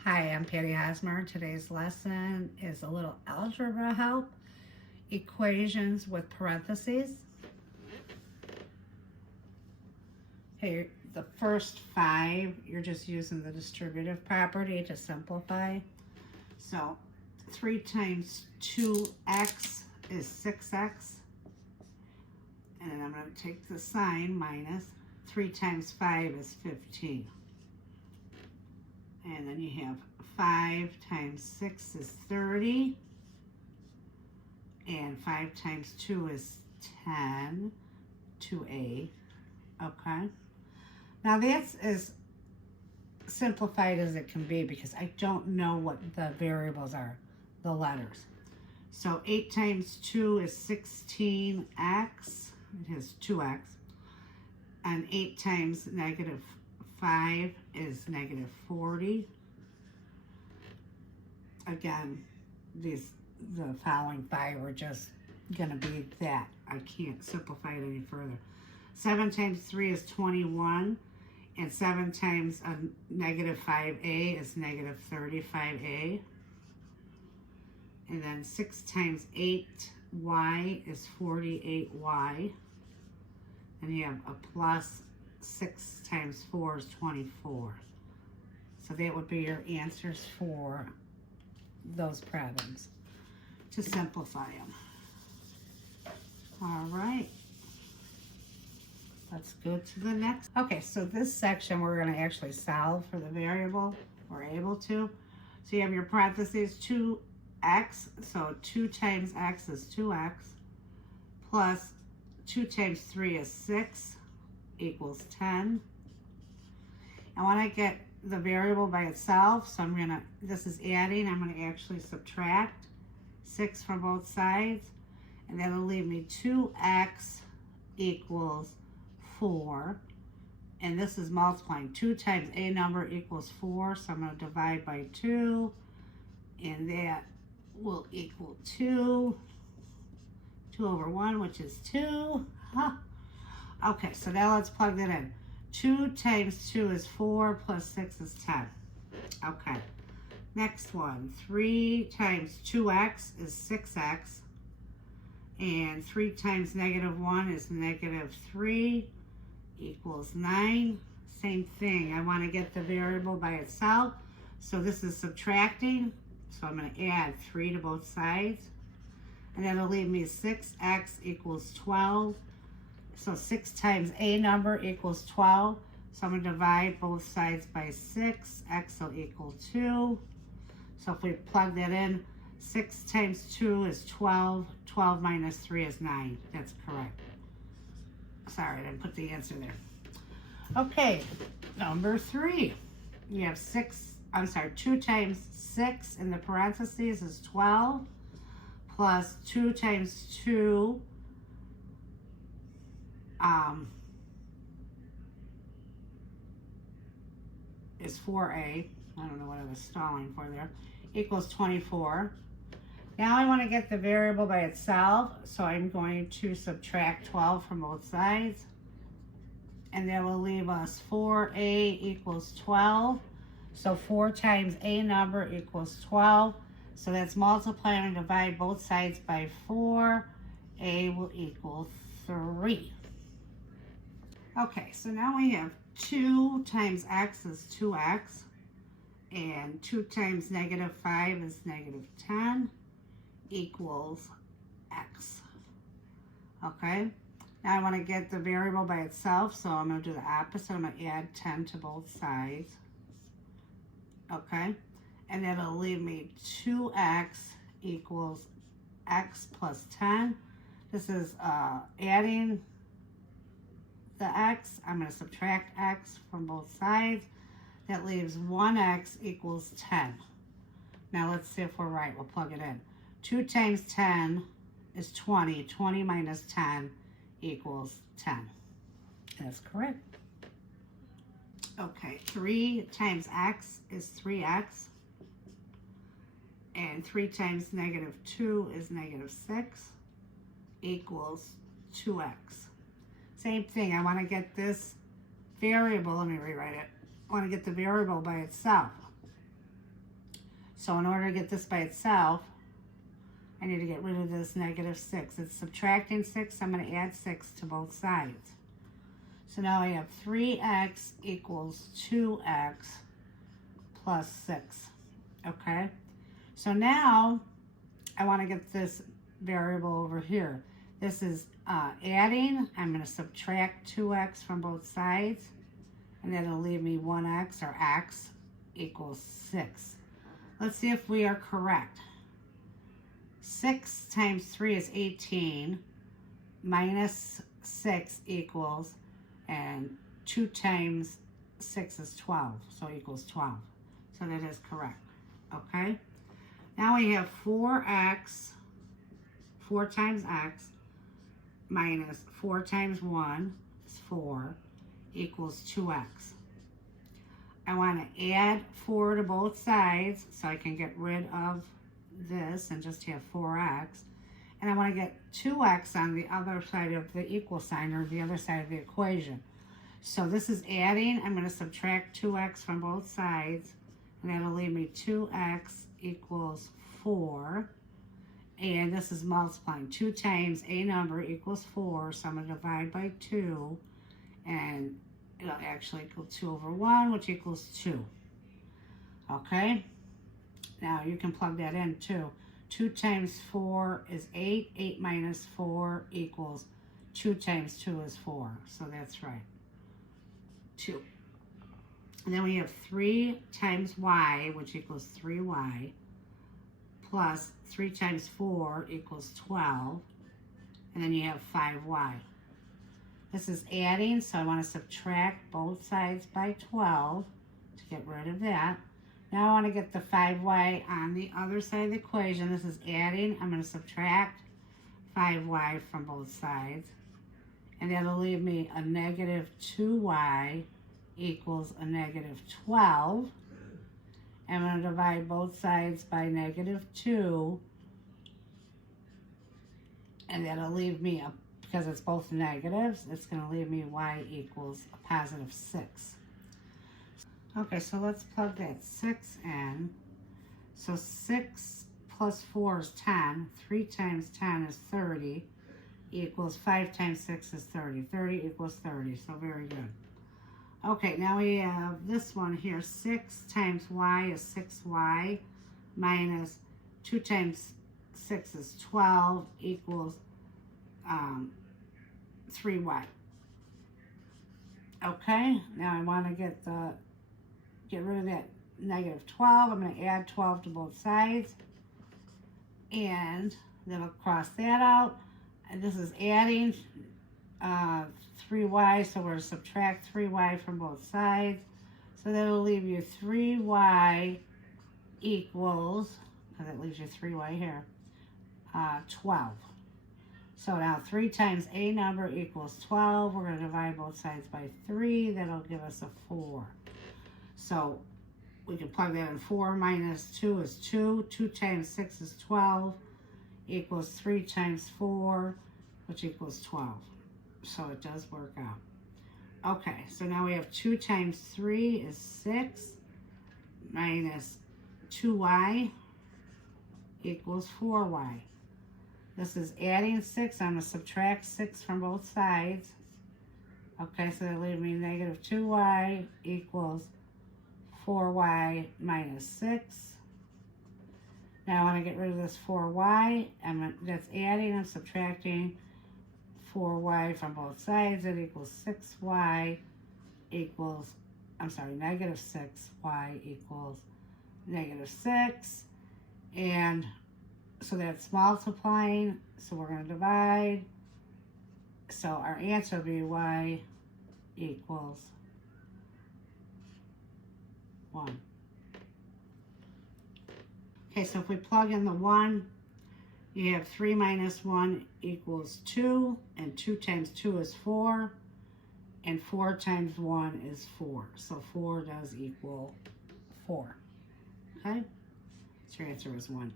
Hi, I'm Patty Hosmer. Today's lesson is a little algebra help, equations with parentheses. Here, the first 5, you're just using the distributive property to simplify. So 3 times 2x is 6x. And then I'm going to take the sign minus. 3 times 5 is 15. And then you have 5 times 6 is 30. And 5 times 2 is 10. 2a. Okay. Now that's as simplified as it can be because I don't know what the variables are, the letters. So 8 times 2 is 16x. It has 2x. And 8 times negative 5 is negative 40. Again, the following 5 are just going to be that. I can't simplify it any further. 7 times 3 is 21. And 7 times a negative 5a is negative 35a. And then 6 times 8y is 48y. And you have a plus 6 times 4 is 24. So that would be your answers for those problems to simplify them. All right. Let's go to the next. Okay, so this section we're going to actually solve for the variable. We're able to. So you have your parentheses 2x. So 2 times x is 2x plus 2 times 3 is 6 equals 10. I want to get the variable by itself, so I'm going to, this is adding, I'm going to actually subtract 6 from both sides, and that'll leave me 2x equals 4, and this is multiplying. 2 times a number equals 4, so I'm going to divide by 2, and that will equal 2 over 1, which is 2. Huh. Okay, so now let's plug that in. 2 times 2 is 4, plus 6 is 10. Okay, next one. 3 times 2x is 6x, and 3 times negative 1 is negative 3 equals 9. Same thing, I want to get the variable by itself, so this is subtracting, so I'm going to add 3 to both sides. And that'll leave me 6x equals 12. So 6 times a number equals 12. So I'm going to divide both sides by 6. X will equal 2. So if we plug that in, 6 times 2 is 12. 12 minus 3 is 9. That's correct. Sorry, I didn't put the answer there. Okay, number 3. You have 2 times 6 in the parentheses is 12. Plus 2 times 2 is 4a. I don't know what I was stalling for there. Equals 24. Now I want to get the variable by itself, so I'm going to subtract 12 from both sides. And that will leave us 4a equals 12. So 4 times a number equals 12. So that's multiply and divide both sides by 4. A will equal 3. Okay, so now we have 2 times x is 2x. And 2 times negative 5 is negative 10 equals x. Okay, now I want to get the variable by itself, so I'm going to do the opposite. I'm going to add 10 to both sides. Okay. And that'll leave me 2x equals x plus 10. This is adding the x. I'm going to subtract x from both sides. That leaves 1x equals 10. Now let's see if we're right. We'll plug it in. 2 times 10 is 20. 20 minus 10 equals 10. That's correct. Okay, 3 times x is 3x. And 3 times negative 2 is negative 6 equals 2x. Same thing, I want to get this variable, let me rewrite it. I want to get the variable by itself. So in order to get this by itself, I need to get rid of this -6. It's subtracting 6, so I'm going to add 6 to both sides. So now I have 3x equals 2x plus 6. Okay? So now I want to get this variable over here. This is adding. I'm going to subtract 2x from both sides, and that'll leave me 1x, or x equals 6. Let's see if we are correct. 6 times 3 is 18, minus 6 equals, and 2 times 6 is 12, so equals 12. So that is correct, okay? Now we have 4x, 4 times x, minus 4 times 1 is 4, equals 2x. I want to add 4 to both sides so I can get rid of this and just have 4x. And I want to get 2x on the other side of the equal sign, or the other side of the equation. So this is adding. I'm going to subtract 2x from both sides, and that'll leave me 2x equals 4. And this is multiplying. 2 times a number equals 4, so I'm going to divide by 2, and it'll actually equal 2 over 1, which equals 2. Okay? Now you can plug that in too. 2 times 4 is 8. 8 minus 4 equals 2 times 2 is 4. So that's right. 2. And then we have 3 times y, which equals 3y, plus 3 times 4 equals 12. And then you have 5y. This is adding, so I want to subtract both sides by 12 to get rid of that. Now I want to get the 5y on the other side of the equation. This is adding. I'm going to subtract 5y from both sides. And that'll leave me a -2y equals a -12. I'm going to divide both sides by -2. And that'll leave me, because it's both negatives, it's going to leave me y equals a +6. Okay, so let's plug that 6 in. So 6 plus 4 is 10. 3 times 10 is 30, equals 5 times 6 is 30. 30 equals 30, so very good. Okay, now we have this one here. 6 times y is 6y, minus 2 times 6 is 12, equals 3y. Okay, now I want to get rid of that -12. I'm going to add 12 to both sides, and then I'll cross that out. And this is adding 3y, so we're going to subtract 3y from both sides. So that'll leave you 3y equals, because it leaves you 3y here, 12. So now 3 times a number equals 12. We're going to divide both sides by 3. That'll give us a 4. So we can plug that in. 4 minus 2 is 2. 2 times 6 is 12, equals 3 times 4, which equals 12. So it does work out. Okay, so now we have 2 times 3 is 6, minus 2y equals 4y. This is adding 6. I'm going to subtract 6 from both sides. Okay, so that leaves me -2y equals 4y minus 6. Now I want to get rid of this 4y. That's adding and subtracting 4y from both sides. It equals 6y equals, -6y equals -6. And so that's multiplying. So we're going to divide. So our answer will be y equals 1. Okay, so if we plug in the 1, you have 3 minus 1 equals 2, and 2 times 2 is 4, and 4 times 1 is 4. So 4 does equal 4. Okay? So your answer is 1.